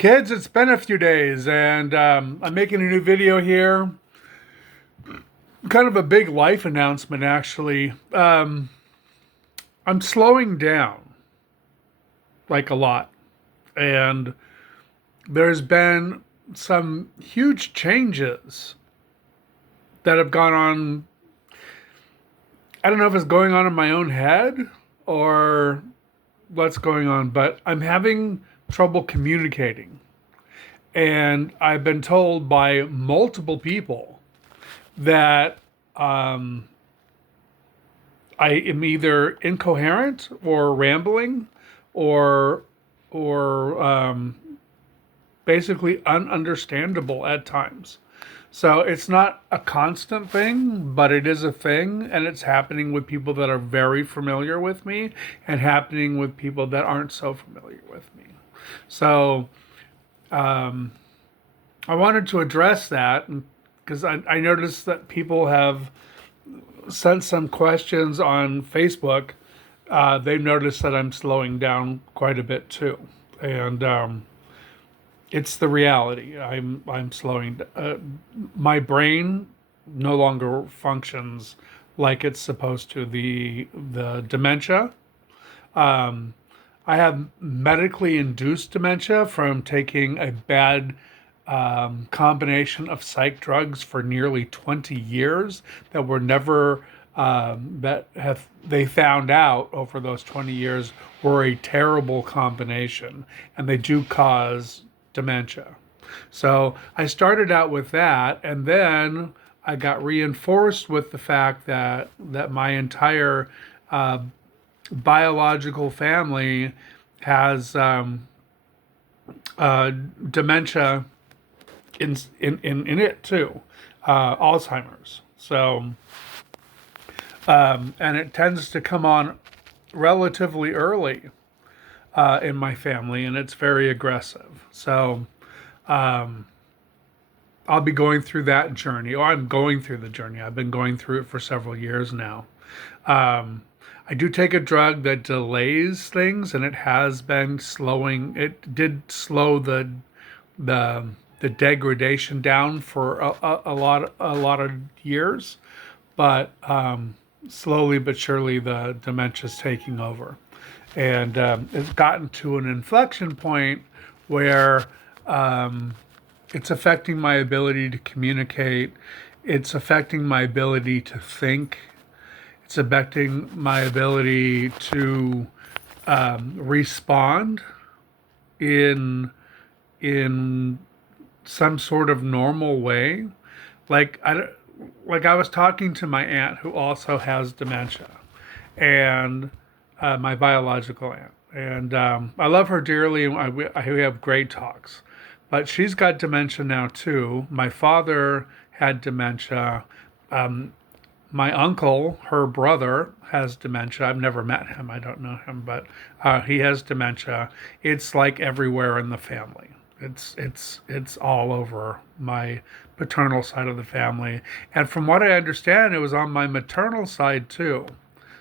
Kids, it's been a few days and I'm making a new video here. Kind of a big life announcement, actually. I'm slowing down, like a lot. And there's been some huge changes that have gone on. I don't know if it's going on in my own head or what's going on, but I'm having trouble communicating. And I've been told by multiple people that um, I am either incoherent or rambling or or basically ununderstandable at times. So it's not a constant thing, but it is a thing, and it's happening with people that are very familiar with me and happening with people that aren't so familiar with me. So um, I wanted to address that because I noticed that people have sent some questions on Facebook. They've noticed that I'm slowing down quite a bit too, and it's the reality. I'm slowing. My brain no longer functions like it's supposed to. The dementia. Um, I have medically induced dementia from taking a bad combination of psych drugs for nearly 20 years that were never that have they found out over those 20 years were a terrible combination, and they do cause dementia. So I started out with that, and then I got reinforced with the fact that my entire uh, biological family has dementia in it too, Alzheimer's. So and it tends to come on relatively early in my family, and it's very aggressive. So um, I'll be going through that journey, or I'm going through the journey. I've been going through it for several years now. Um, I do take a drug that delays things, and it has been slowing. It did slow the the degradation down for a lot of years, but slowly but surely the dementia's taking over, and it's gotten to an inflection point where um, it's affecting my ability to communicate. It's affecting my ability to think. It's affecting my ability to respond in in some sort of normal way. Like I was talking to my aunt who also has dementia, and my biological aunt, and I love her dearly, and we have great talks. But she's got dementia now too. My father had dementia. Um, my uncle, her brother, has dementia. I've never met him. I don't know him, but he has dementia. It's like everywhere in the family. It's all over my paternal side of the family, and from what I understand, it was on my maternal side too.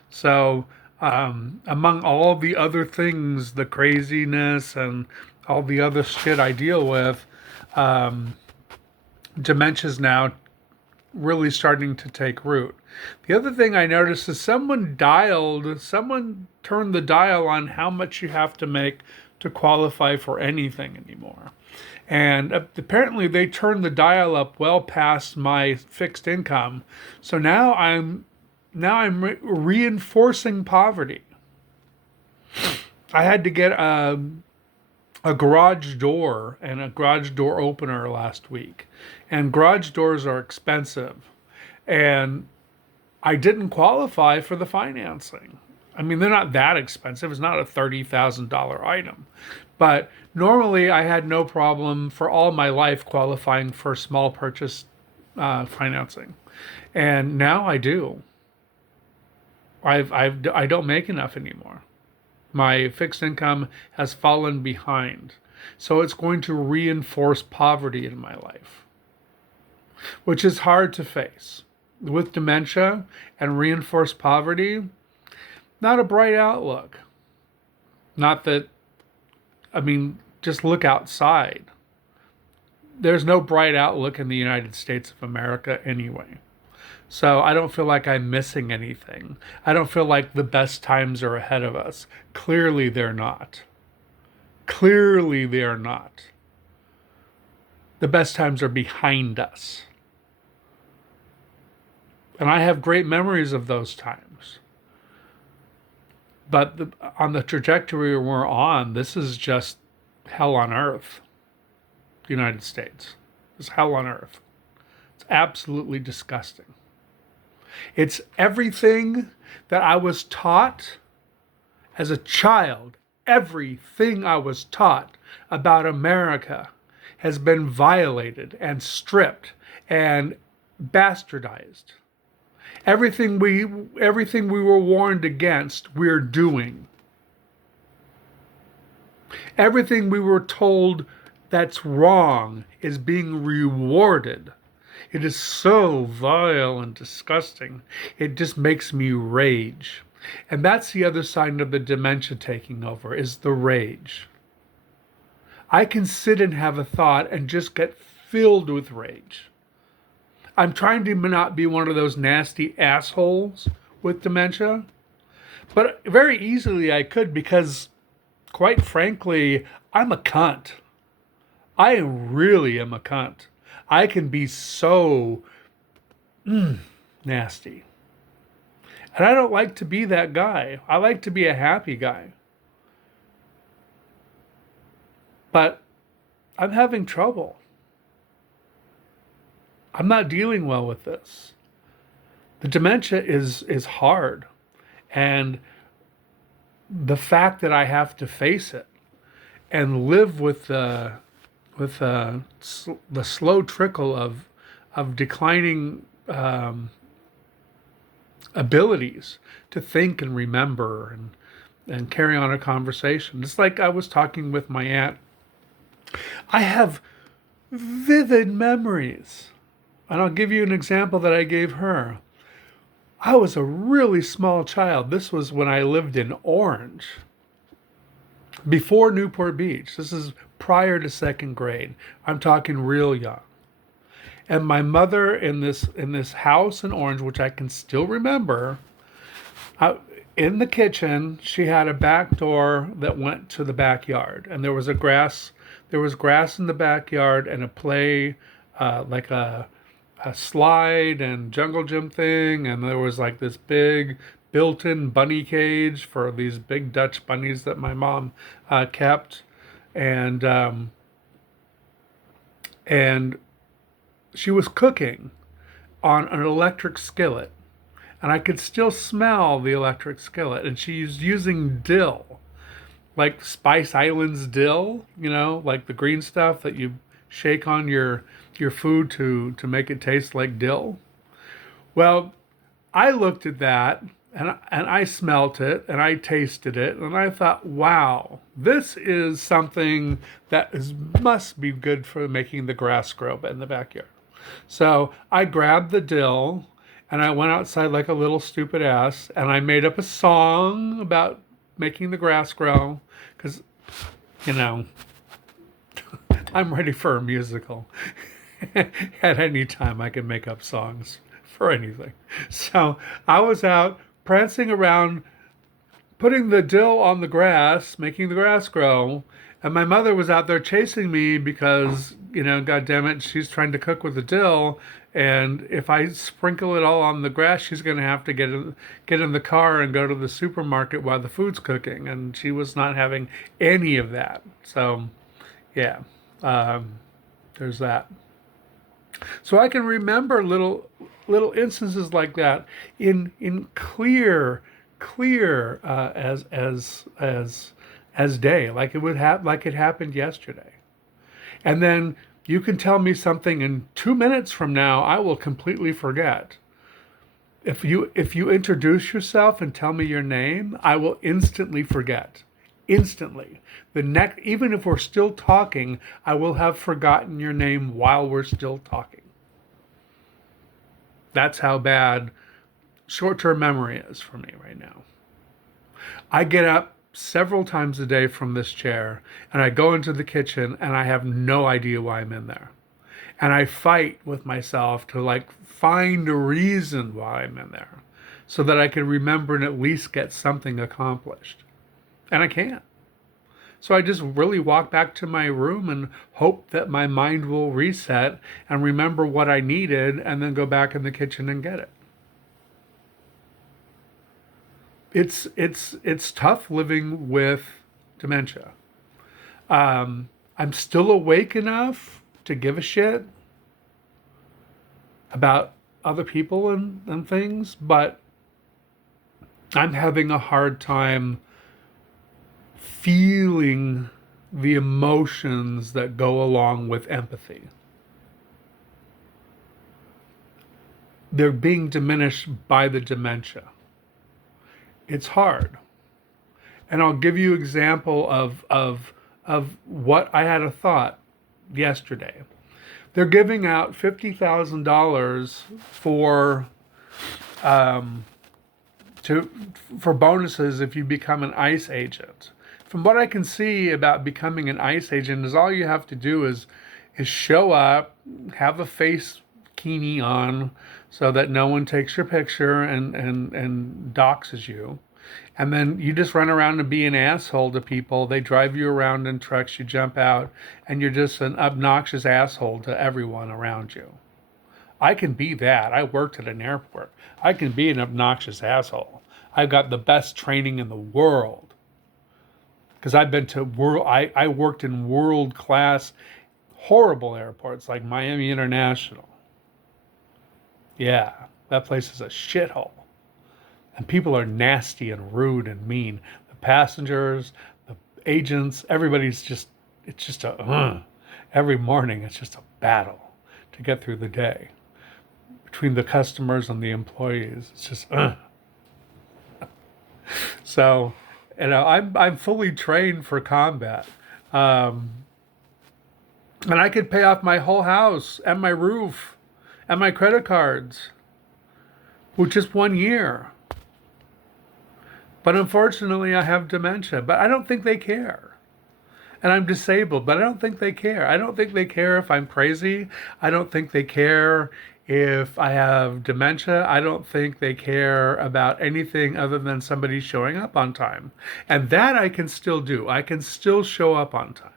So, among all the other things, the craziness and all the other shit I deal with, um, dementia's now really starting to take root. The other thing I noticed is someone turned the dial on how much you have to make to qualify for anything anymore. And apparently they turned the dial up well past my fixed income. So now I'm reinforcing poverty. I had to get a garage door and a garage door opener last week. And garage doors are expensive. And I didn't qualify for the financing. I mean, they're not that expensive. It's not a $30,000 item. But normally I had no problem for all my life qualifying for small purchase financing. And now I do. I don't make enough anymore. My fixed income has fallen behind. So it's going to reinforce poverty in my life, which is hard to face. With dementia and reinforced poverty, not a bright outlook. Not that, I mean, just look outside. There's no bright outlook in the United States of America anyway. So I don't feel like I'm missing anything. I don't feel like the best times are ahead of us. Clearly they're not. Clearly they're not. The best times are behind us. And I have great memories of those times. But on the trajectory we're on, this is just hell on earth. The United States. It's hell on earth. It's absolutely disgusting. It's everything that I was taught as a child. Everything I was taught about America has been violated and stripped and bastardized. Everything we were warned against, we're doing. Everything we were told that's wrong is being rewarded. It is so vile and disgusting. It just makes me rage. And that's the other side of the dementia taking over, is the rage. I can sit and have a thought and just get filled with rage. I'm trying to not be one of those nasty assholes with dementia, but very easily I could, because, quite frankly, I'm a cunt. I really am a cunt. I can be so nasty. And I don't like to be that guy. I like to be a happy guy. But I'm having trouble. I'm not dealing well with this. The dementia is hard. And the fact that I have to face it and live with the slow trickle of declining abilities to think and remember and carry on a conversation. It's like I was talking with my aunt. I have vivid memories. And I'll give you an example that I gave her. I was a really small child. This was when I lived in Orange, before Newport Beach. This is prior to second grade. I'm talking real young. And my mother in this house in Orange, which I can still remember, in the kitchen, she had a back door that went to the backyard, and there was grass in the backyard and a play, like a slide and jungle gym thing, and there was like this big built-in bunny cage for these big Dutch bunnies that my mom kept, and she was cooking on an electric skillet, and I could still smell the electric skillet, and she's using dill, like Spice Islands dill, like the green stuff that you shake on your food to make it taste like dill. Well, I looked at that and I smelt it and I tasted it and I thought, wow, this is something that must be good for making the grass grow in the backyard. So I grabbed the dill and I went outside like a little stupid ass and I made up a song about making the grass grow, because, I'm ready for a musical. At any time I can make up songs for anything. So I was out prancing around, putting the dill on the grass, making the grass grow, and my mother was out there chasing me because, God damn it, she's trying to cook with the dill, and if I sprinkle it all on the grass, she's going to have to get in the car and go to the supermarket while the food's cooking, and she was not having any of that. So, yeah, there's that. So I can remember little instances like that in clear as day, like it happened yesterday. And then you can tell me something in 2 minutes from now, I will completely forget. If you introduce yourself and tell me your name, I will instantly forget. Instantly. Even if we're still talking, I will have forgotten your name while we're still talking. That's how bad short-term memory is for me right now. I get up several times a day from this chair, and I go into the kitchen and I have no idea why I'm in there. And I fight with myself to like find a reason why I'm in there so that I can remember and at least get something accomplished. And I can't. So I just really walk back to my room and hope that my mind will reset and remember what I needed and then go back in the kitchen and get it. It's tough living with dementia. I'm still awake enough to give a shit about other people and things, but I'm having a hard time feeling the emotions that go along with empathy. They're being diminished by the dementia. It's hard. And I'll give you an example of what I had a thought yesterday. They're giving out $50,000 for for bonuses if you become an ICE agent. From what I can see about becoming an ICE agent is all you have to do is show up, have a face kini on so that no one takes your picture and doxes you. And then you just run around and be an asshole to people. They drive you around in trucks, you jump out, and you're just an obnoxious asshole to everyone around you. I can be that. I worked at an airport. I can be an obnoxious asshole. I've got the best training in the world. Because I've been to I worked in world-class, horrible airports like Miami International. Yeah, that place is a shithole. And people are nasty and rude and mean. The passengers, the agents, everybody's just, it's just every morning it's just a battle to get through the day. Between the customers and the employees, it's just So, I'm fully trained for combat. And I could pay off my whole house and my roof and my credit cards with just 1 year. But unfortunately, I have dementia, but I don't think they care. And I'm disabled, but I don't think they care. I don't think they care if I'm crazy. I don't think they care if I have dementia. I don't think they care about anything other than somebody showing up on time. And that I can still do. I can still show up on time.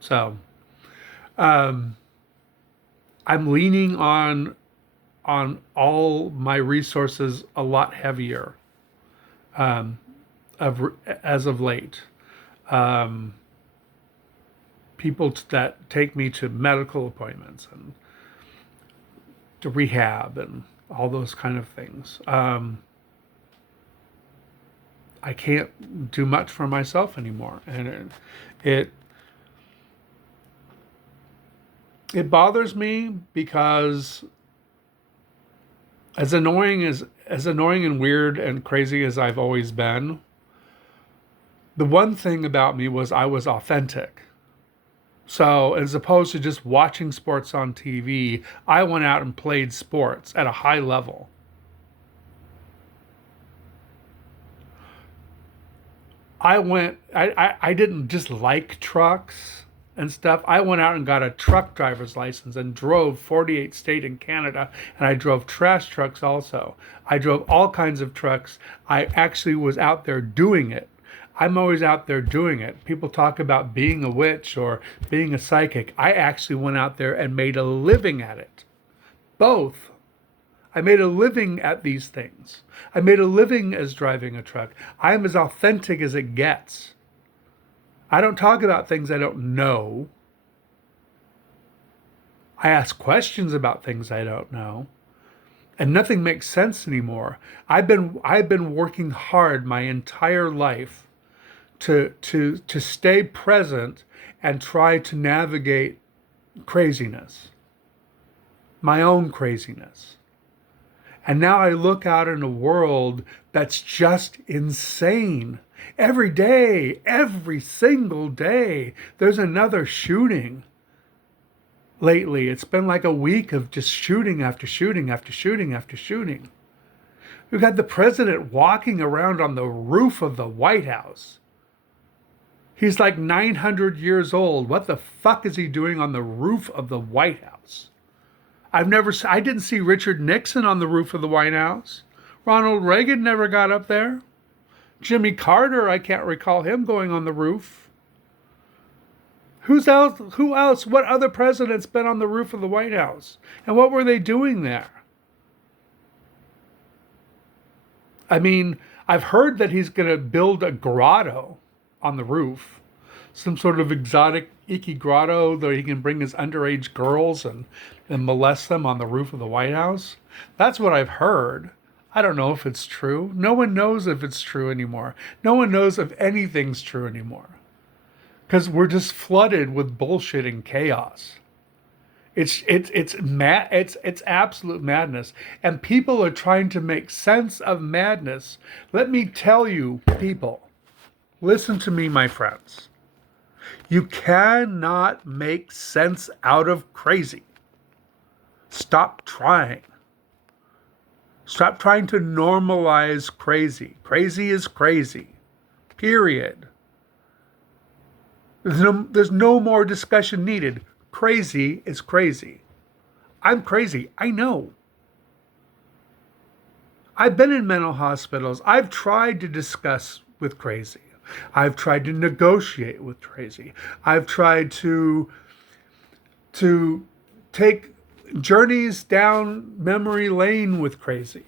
So, I'm leaning on all my resources a lot heavier as of late. People that take me to medical appointments and to rehab and all those kind of things. I can't do much for myself anymore, and it bothers me because as annoying and weird and crazy as I've always been, the one thing about me was I was authentic. So as opposed to just watching sports on TV, I went out and played sports at a high level. I didn't just like trucks and stuff. I went out and got a truck driver's license and drove 48 states in Canada, and I drove trash trucks also. I drove all kinds of trucks. I actually was out there doing it. I'm always out there doing it. People talk about being a witch or being a psychic. I actually went out there and made a living at it. Both. I made a living at these things. I made a living as driving a truck. I am as authentic as it gets. I don't talk about things I don't know. I ask questions about things I don't know. And nothing makes sense anymore. I've been working hard my entire life to stay present and try to navigate craziness. My own craziness. And now I look out in a world that's just insane. Every day, every single day, there's another shooting. Lately, it's been like a week of just shooting after shooting after shooting after shooting. We've got the president walking around on the roof of the White House. He's like 900 years old. What the fuck is he doing on the roof of the White House? I didn't see Richard Nixon on the roof of the White House. Ronald Reagan never got up there. Jimmy Carter, I can't recall him going on the roof. Who else? What other president's been on the roof of the White House? And what were they doing there? I mean, I've heard that he's going to build a grotto on the roof. Some sort of exotic, icky grotto that he can bring his underage girls and molest them on the roof of the White House. That's what I've heard. I don't know if it's true. No one knows if it's true anymore. No one knows if anything's true anymore. Because we're just flooded with bullshit and chaos. It's absolute madness. And people are trying to make sense of madness. Let me tell you, people, listen to me, my friends. You cannot make sense out of crazy. Stop trying. Stop trying to normalize crazy. Crazy is crazy. Period. There's no more discussion needed. Crazy is crazy. I'm crazy. I know. I've been in mental hospitals. I've tried to discuss with crazy. I've tried to negotiate with crazy. I've tried to take journeys down memory lane with crazy.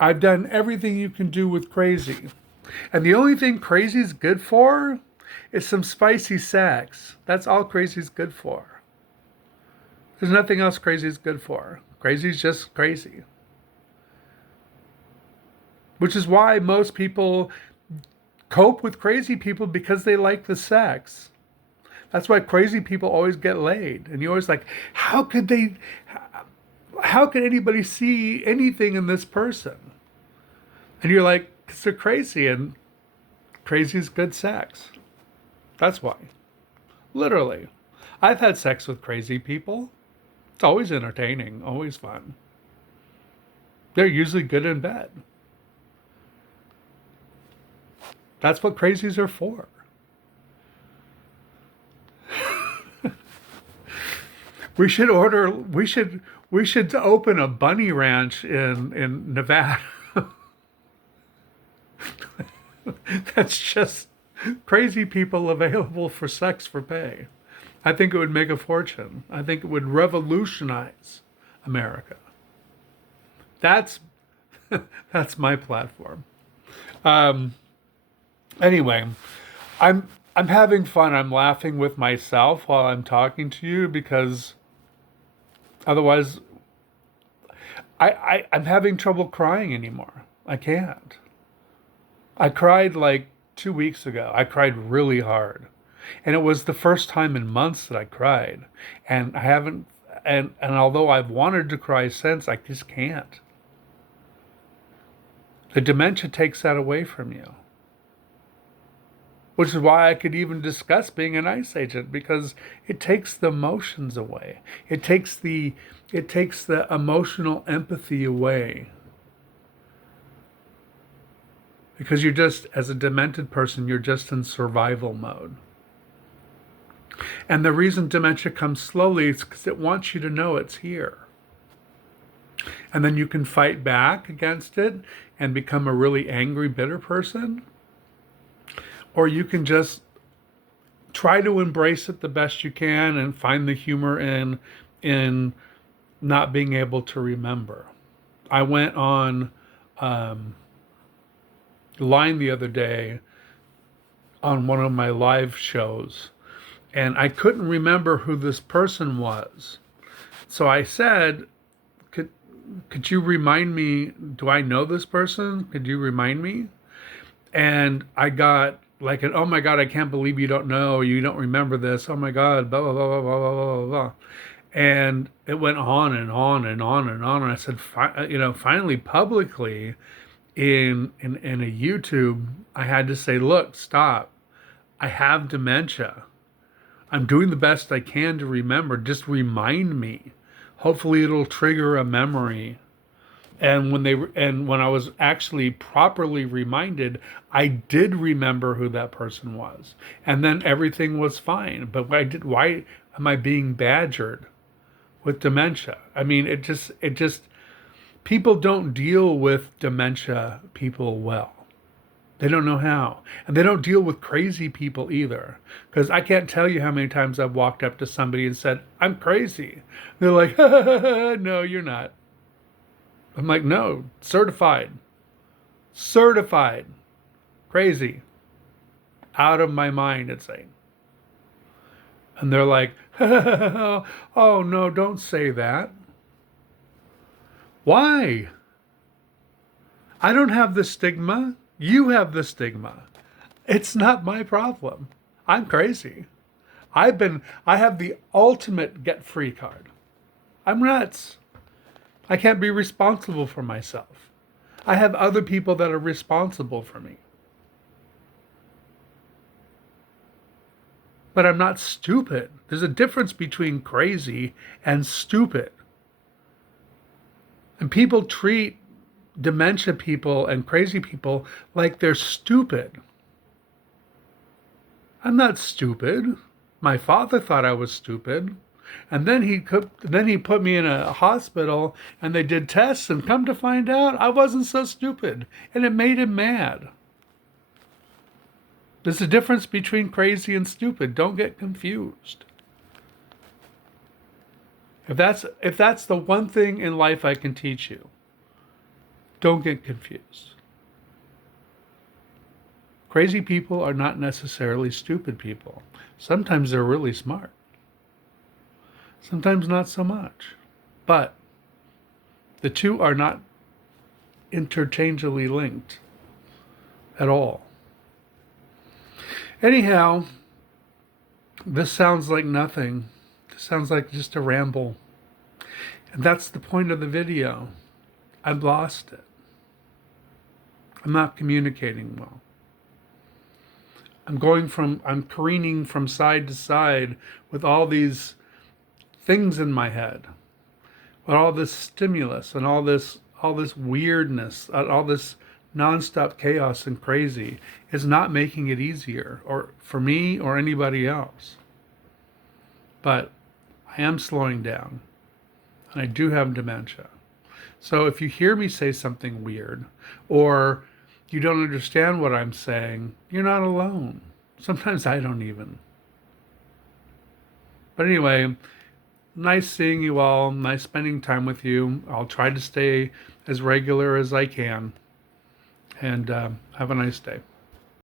I've done everything you can do with crazy. And the only thing crazy's good for is some spicy sex. That's all crazy's good for. There's nothing else crazy's good for. Crazy's just crazy. Which is why most people cope with crazy people, because they like the sex. That's why crazy people always get laid. And you're always like, how could anybody see anything in this person? And you're like, because they're crazy, and crazy is good sex. That's why. Literally. I've had sex with crazy people. It's always entertaining, always fun. They're usually good in bed. That's what crazies are for. We should open a bunny ranch in Nevada. That's just crazy people available for sex for pay. I think it would make a fortune. I think it would revolutionize America. That's my platform. Anyway, I'm having fun. I'm laughing with myself while I'm talking to you, because otherwise I'm having trouble crying anymore. I can't. I cried like 2 weeks ago. I cried really hard. And it was the first time in months that I cried. And I haven't, and although I've wanted to cry since, I just can't. The dementia takes that away from you. Which is why I could even discuss being an ICE agent, because it takes the emotions away. It takes the emotional empathy away. Because you're just, as a demented person, you're just in survival mode. And the reason dementia comes slowly is because it wants you to know it's here. And then you can fight back against it and become a really angry, bitter person. Or you can just try to embrace it the best you can and find the humor in not being able to remember. I went on line the other day on one of my live shows, and I couldn't remember who this person was. So I said, could you remind me, do I know this person? Could you remind me? And I got like an, oh my God, I can't believe you don't know, you don't remember this. Oh my God, blah, blah, blah, blah, blah, blah, blah, blah. And it went on and on and on and on. And I said, finally, publicly, in a YouTube, I had to say, look, stop. I have dementia. I'm doing the best I can to remember. Just remind me. Hopefully it'll trigger a memory. And when I was actually properly reminded, I did remember who that person was, and then everything was fine. But why am I being badgered with dementia? I mean, it just people don't deal with dementia people well. They don't know how. And they don't deal with crazy people either. Because I can't tell you how many times I've walked up to somebody and said, I'm crazy. They're like, no, you're not. I'm like, no, certified. Certified. Crazy. Out of my mind, it's saying. And they're like, oh, no, don't say that. Why? I don't have the stigma. You have the stigma. It's not my problem. I'm crazy. I have the ultimate get free card. I'm nuts. I can't be responsible for myself. I have other people that are responsible for me. But I'm not stupid. There's a difference between crazy and stupid. And people treat dementia people and crazy people like they're stupid. I'm not stupid. My father thought I was stupid. And then he put me in a hospital and they did tests and come to find out I wasn't so stupid. And it made him mad. There's a difference between crazy and stupid. Don't get confused. If that's the one thing in life I can teach you, don't get confused. Crazy people are not necessarily stupid people. Sometimes they're really smart. Sometimes not so much. But the two are not interchangeably linked at all. Anyhow, this sounds like nothing. This sounds like just a ramble. And that's the point of the video. I've lost it. I'm not communicating well. I'm careening from side to side with all these things in my head, with all this stimulus and all this weirdness, all this nonstop chaos and crazy is not making it easier, or for me or anybody else. But I am slowing down, and I do have dementia. So if you hear me say something weird, or you don't understand what I'm saying, you're not alone. Sometimes I don't even. But anyway, nice seeing you all. Nice spending time with you. I'll try to stay as regular as I can. And have a nice day.